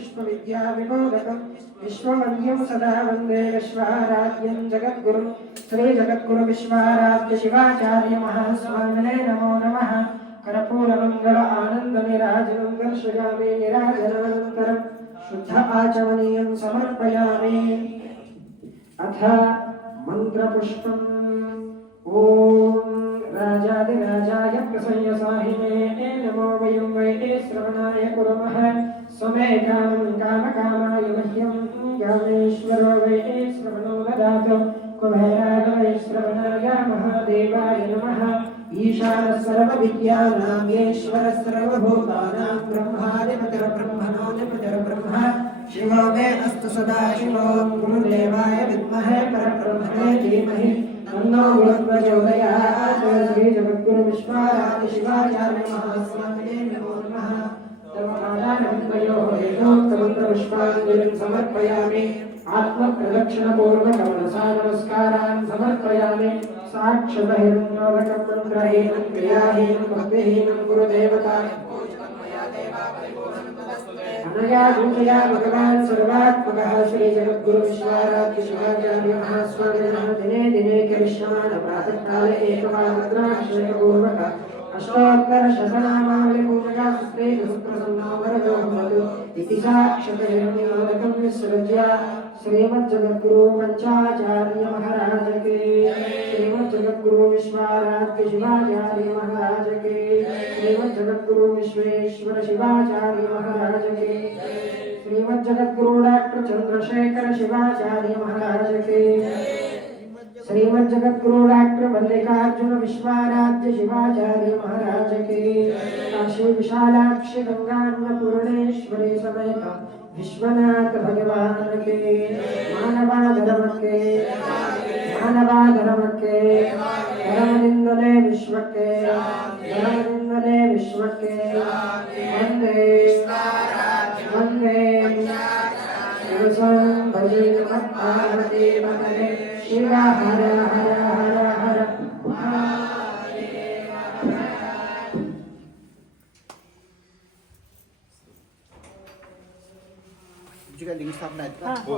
विश्वविद्याविनोदकं विश्ववन्द्यं सदा वन्दे विश्वाराध्यं जगद्गुरुं श्रीजगद्गुरु विश्वाराध्य शिवाचार्य महास्वामिने नमो नमः। कर्पूरमङ्गल आनन्दनिराजनं दर्शयामि निराजनानन्तरं शुद्ध आचमनीयं समर्पयामि। अथ मन्त्रपुष्पम्। ॐ राजाधिराजाय प्रसंयसाहिने नमो वयं वै श्रवणाय कुर्मः स्वमे कामं कामकामाय मह्यं ज्ञानेश्वरो वै श्रवणो ददातु कुबेराय वै श्रवणाय महादेवाय नमः। ईशानः सर्वविद्यानां सर्वभूतानां ब्रह्मादिपतिर्ब्रह्मणोऽधिपतिर्ब्रह्म शिवो मे अस्तु सदा शिवो गुरुदेवाय विद्महे परब्रह्मणे धीमहि तन्नो गुरुप्रचोदयात्। श्रीजगद्गुरु विश्वाराध्य शिवाचार्य महास्वामिने नमो नमः। तमोक्तमन्त्रपुष्पाञ्जलिं समर्पयामि। आत्मप्रदक्षिणपूर्वकमनसा नमस्कारान् समर्पयामि। साक्षादहिरण्योदकं मन्त्रहीनं क्रियाहीनं भक्तिहीनं गुरुदेवताय अनया पूजया भगवान् सर्वात्मकः श्रीजगद्गुरु विश्वाराध्य शिवाचार्य महास्वामिनः दिने दिने करिष्यमाण प्रातःकाले एकवादनाश्रयपूर्वक अष्टोत्तरशतनामावलिपूजया सुप्रसन्नो वरदो भवतु इति साक्षादहिरण्योदकं विसृज्य श्रीमज्जगद्गुरु पंचाचार्य महाराज के श्रीमज्जगद्गुरु विश्वाराध्य शिवाचार्य महाराज के श्रीमज्जगद्गुरु विश्वेश्वर शिवाचार्य महाराज के श्रीमज्जगद्गुरु डॉक्टर चंद्रशेखर शिवाचार्य महाराज के श्रीमज्जगद्गुरु डॉक्टर मल्लिकार्जुन विश्वाराध्य शिवाचार्य महाराज के काशी विशालाक्षी गंगान्नपूर्णेश्वरी समेत विश्वनाथ भगवान के मानवा धर्म के धर्मनिंदने विश्व के वंदे वंदे शिवसं भजे पार्वती पतये शिव हर हर हर हर juga link स्थापना आहेत का? हो.